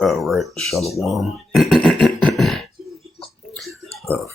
All right, Shalom.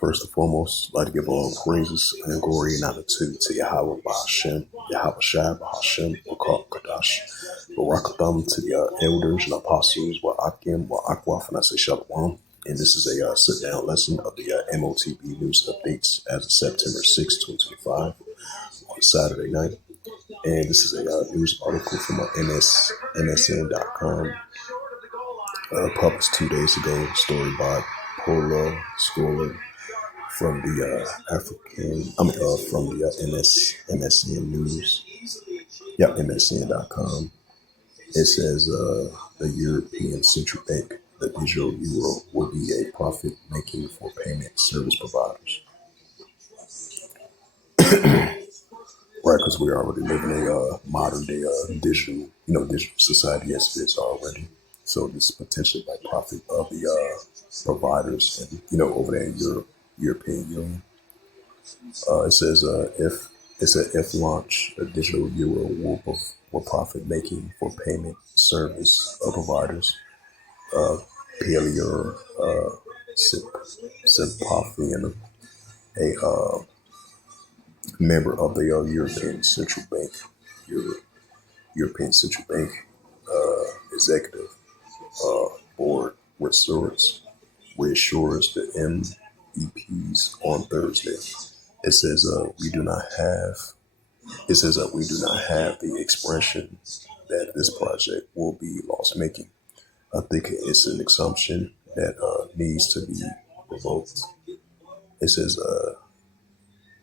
First and foremost, I'd like to give all praises and glory and honor to Yahweh Ba'ashem, Yahweh Shai Ba'ashem, Wakar Kadash, Barakatham, to the elders and apostles, Wa'akim, Wa'akwaf, and I say Shalom. And this is a sit-down lesson of the M.O.T.B news updates as of September 6, 2025, on Saturday night. And this is a news article from MSN.com, published 2 days ago, story by Paula Scholar from the from the MSN News, MSN.com. It says the European Central Bank, the digital euro, will be a profit making for payment service providers. Right, because we're already living a modern day digital society as it is already. So this potentially like profit of the providers and over there in Europe, European Union. It says if launch, a digital euro will profit making for payment service providers. Pelier Sipothian, a member of the European Central Bank, European Central Bank executive board reassures the MEPs on Thursday. It says we do not have. It says that we do not have the expression that this project will be loss making. I think it's an assumption that needs to be revoked. It says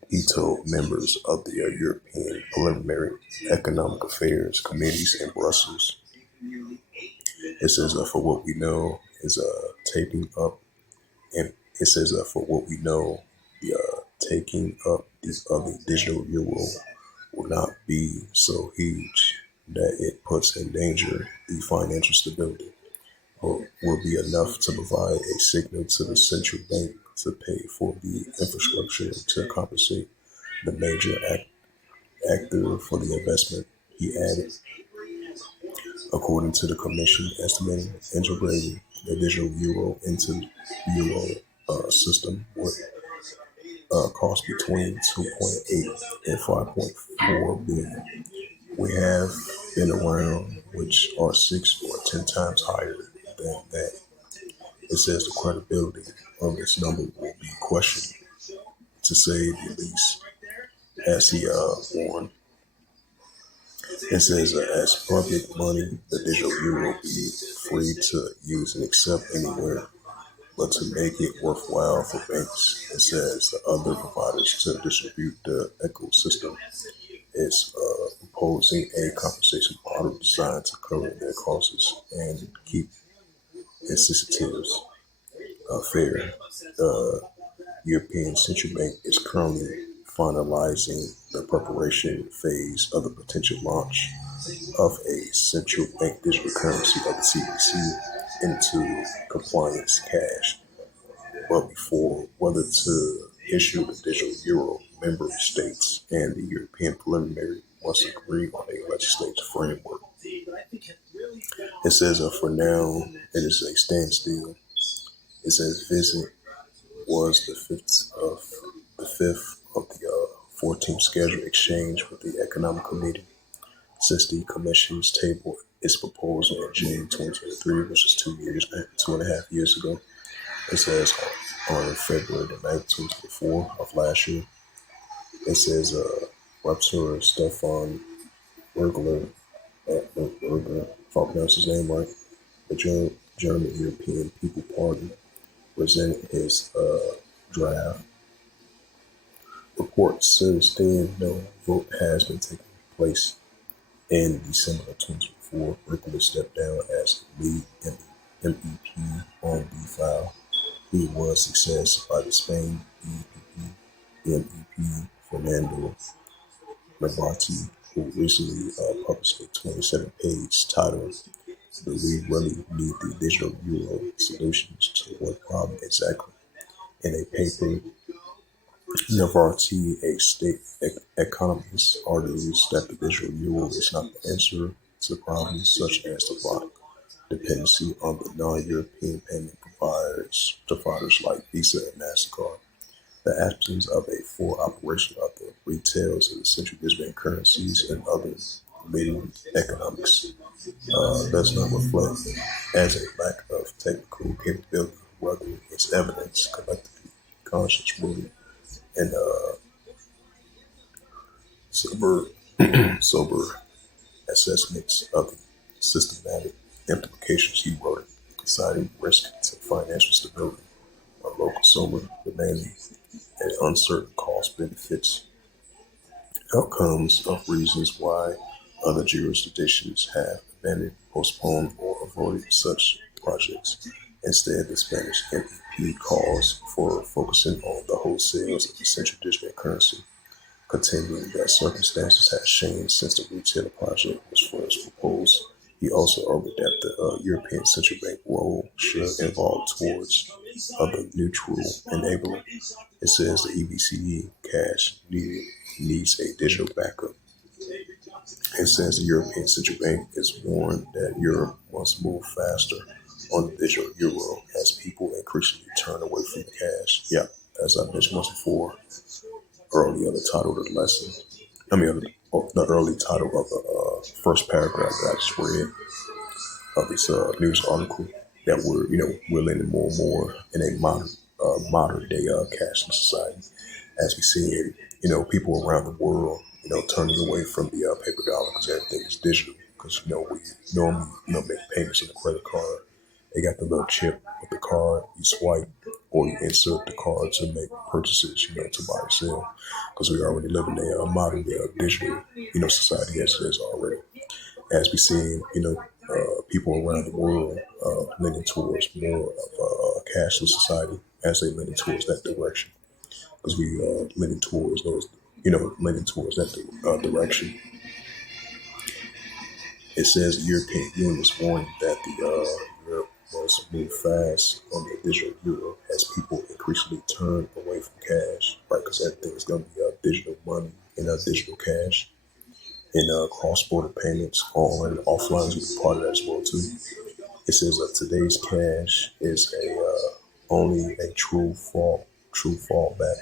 he told members of the European Preliminary Economic Affairs committees in Brussels. It says for what we know is taking up, and it says for what we know, the taking up of the digital euro will not be so huge that it puts in danger the financial stability, or will be enough to provide a signal to the central bank to pay for the infrastructure to compensate the major actor for the investment, he added. According to the commission estimating integrating the digital euro into the euro system would cost between 2.8 and 5.4 billion. We have been around which are 6 or 10 times higher than that. It says the credibility of this number will be questioned, to say the least, as he warned. It says as public money, the digital euro will be free to use and accept anywhere, but to make it worthwhile for banks, it says the other providers to distribute the ecosystem is proposing a compensation model designed to cover their costs and keep incentives fair. The European Central Bank is currently finalizing the preparation phase of the potential launch of a central bank digital currency like the CBC into compliance cash. But before whether to issue the digital euro, member states and the European preliminary must agree on a legislative framework. It says for now it is a standstill. It says visit was the fifth of the 14th scheduled exchange with the Economic Committee since the Commission's tabled its proposal in June 2023, which is 2.5 years ago. It says on February the 9th, 2024 of last year. It says Raptor Stefan Bergler, if I pronounce his name right, the German European People Party, presented his draft report. Since then, no vote has been taking place. In December of 2024, Berkeley stepped down as lead MEP on the file. He was succeeded by the Spain MEP Fernando Navarrete, who recently published a 27-page title, "Do We Really Need the Digital Euro Solutions to What Problem Exactly?" In a paper, Navarrete, a state economist, argues that the digital euro is not the answer, to problems such as the block dependency on the non-European payment providers like Visa and MasterCard. The absence of a full operation of the retails of the central bank currencies and other leading economics does not reflect as a lack of technical capability, whether it's evidence, collectively conscious ruling, and sober, sober assessments of the systematic implications, he wrote, citing risk to financial stability, a local sober demanding and uncertain cost benefits outcomes of reasons why other jurisdictions have abandoned, postponed, or avoided such projects. Instead, the Spanish MEP calls for focusing on the wholesales of the central digital currency, contending that circumstances have changed since the retail project was first proposed. He also argued that the European Central Bank role should evolve towards the neutral enabler. It says the EBCE cash needs a digital backup. It says the European Central Bank is warned that Europe must move faster on the digital euro as people increasingly turn away from the cash. Yeah, as I mentioned once before, earlier the title of the lesson. The early title of the first paragraph that I just read of this news article that we're leaning more and more in a modern day cashless society, as we see it. People around the world, turning away from the paper dollar because everything is digital. Because we normally make payments on the credit card. They got the little chip with the card. You swipe or you insert the card to make purchases. To buy or sell. Because we already live in a modern digital society as it is already. As we see, people around the world leaning towards more of a cashless society as they leaning towards that direction. Because we leaning towards those, leaning towards that direction. It says the European Union is warning that the Europe must move fast on the digital euro as people increasingly turn away from cash, right? Because everything is going to be digital money and digital cash. And cross-border payments, online and offline, is be part of that as well too. It says that today's cash is a only a true fallback.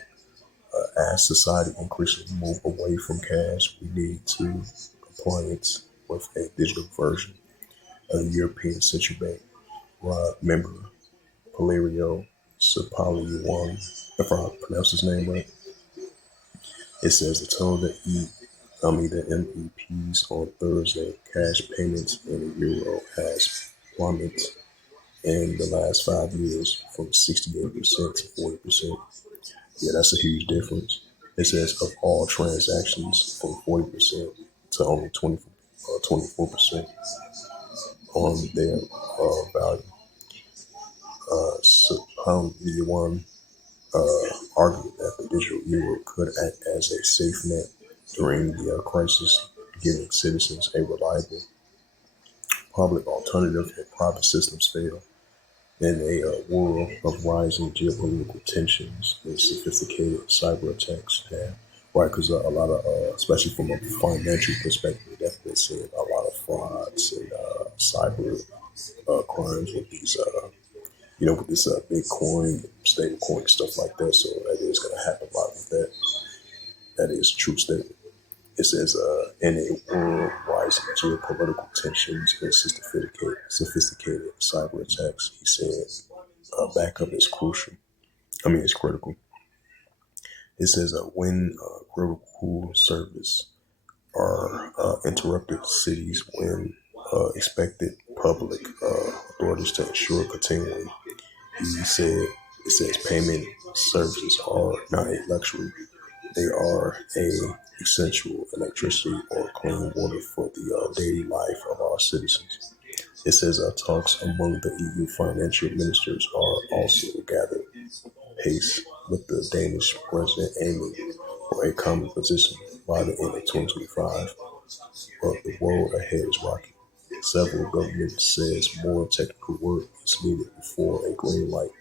As society increasingly move away from cash, we need to compliance with a digital version of the European Central Bank. Member Valerio Sapaliuan, if I pronounce his name right, it says the total that the MEPs on Thursday cash payments in the euro has plummeted in the last 5 years from 68% to 40%. Yeah, that's a huge difference. It says of all transactions from 40% to only 24% on their value. Supposedly argued that the digital euro could act as a safe net during the crisis, giving citizens a reliable public alternative if private systems fail. In a world of rising geopolitical tensions and sophisticated cyber attacks, yeah, right? Because a lot of, especially from a financial perspective, definitely seeing a lot of frauds and cyber crimes with these, with this Bitcoin, stable coin, stuff like that. So that is going to happen a lot with that. That is a true statement. It says, in a world rising geopolitical tensions and sophisticated cyber attacks, he said, backup is crucial. It's critical. It says, when critical service are interrupted cities when expected public authorities to ensure continuing. He said, it says payment services are not a luxury. They are a essential electricity or clean water for the daily life of our citizens. It says talks among the EU financial ministers are also gathered pace with the Danish president aiming for a common position by the end of 2025. But the road ahead is rocky. Several governments says more technical work is needed before a green light.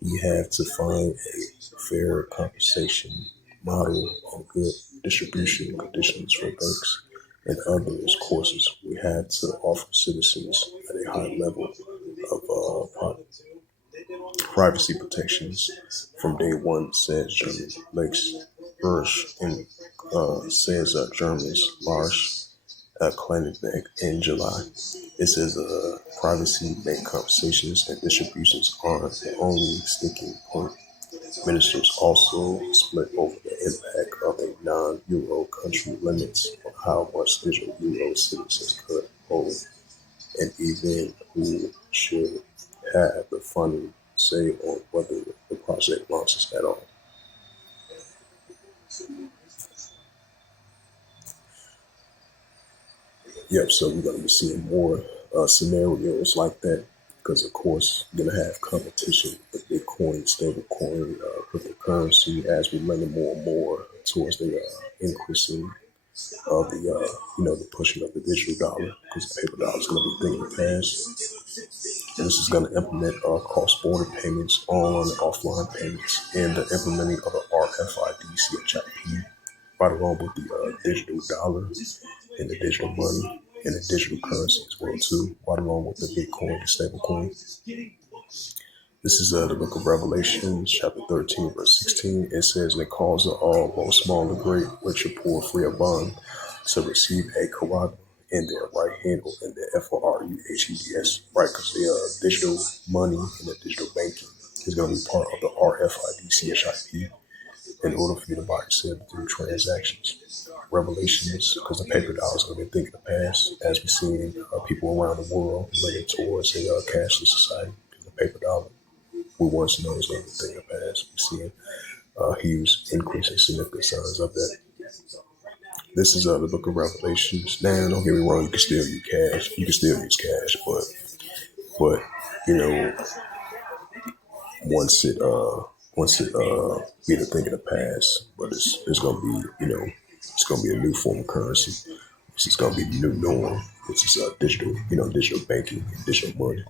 You have to find a fair compensation model and good distribution conditions for banks and others courses. We had to offer citizens at a high level of privacy protections from day one, says German Lex Hirsch and says German's Lars Kleinenbeck in July. It says privacy bank conversations and distributions aren't the only sticking point. Ministers also split over the impact of a non-euro country limits on how much digital euro citizens could hold, and even who should have the final say on whether the project launches at all. Yep, so we're going to be seeing more scenarios like that because, of course, you're going to have competition with Bitcoin, stablecoin, cryptocurrency as we learn more and more towards the increasing of the, the pushing of the digital dollar because the paper dollar is going to be thinking fast. And this is going to implement cross-border payments, online and offline payments, and the implementing of the RFID CHIP right along with the digital dollar and the digital money and the digital currency as well too, right along with the Bitcoin and stablecoin. This is the book of Revelation, chapter 13, verse 16. It says, and it calls the all, both small and great, rich or poor, free or bond, to receive a karagma in their right hand or in the FORUHEDS, right? Because the digital money and the digital banking is going to be part of the RFID CHIP in order for you to buy and sell through transactions. Revelations, because the paper dollar is going to be a thing of the past, as we're seeing people around the world moving towards a cashless society. Because the paper dollar, we once know is going to be a thing of the past. We're seeing huge increase in significant signs of that. This is the book of Revelations. Now, don't get me wrong, you can still use cash. You can still use cash, but you know, once it be the thing of the past, but it's gonna be it's gonna be a new form of currency. This is gonna be the new norm, which is digital digital banking and digital money.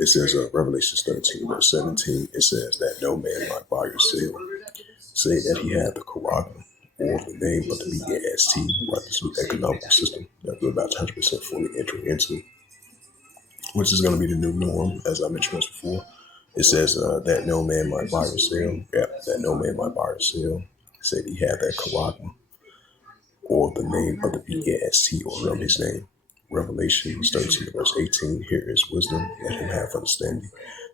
It says Revelation 13 verse 17. It says that no man might buy or sell, say that he had the Quran or the name of the BAST, right? This new economical system that we're about 100% fully entering into, which is going to be the new norm, as I mentioned once before. It says that no man might buy or sell. Yeah, that no man might buy or sell. Said he had that Karagma or the name of the BAST or around his name. Revelation 13, verse 18. Here is wisdom, let him have understanding.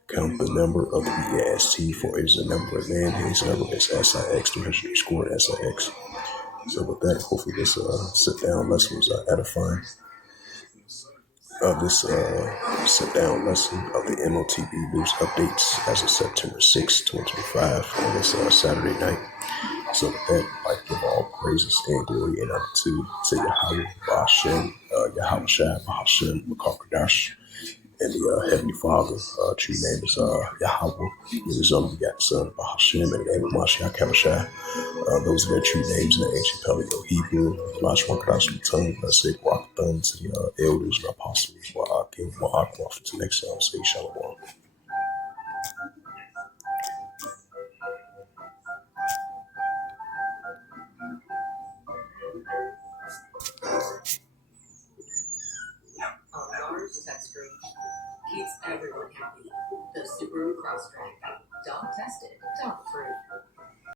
Count the number of the BAST, for it is the number of man, his number is SIX, 300 squared SIX. So with that, hopefully this sit-down lesson was edifying. This sit-down lesson of the M.O.T.B news updates as of September 6, 2025 on this Saturday night. So with that, I give all praises and glory and honor to Yahweh, Bahashem, Yahweh Shai, Bahashem, Makakadash, and the Heavenly Father. True name is Yahweh. His only begotten Son, Bahashem, and the name of Mashiach Kamashai. Those are their true names in the ancient Paleo Hebrew. Lashwan Kadash Mutan, let's say Rakathan to the elders and apostles. Wa'akim, Wa'akwa, to the next time, say Shalom. A large touchscreen keeps everyone happy. The Subaru Crosstrek.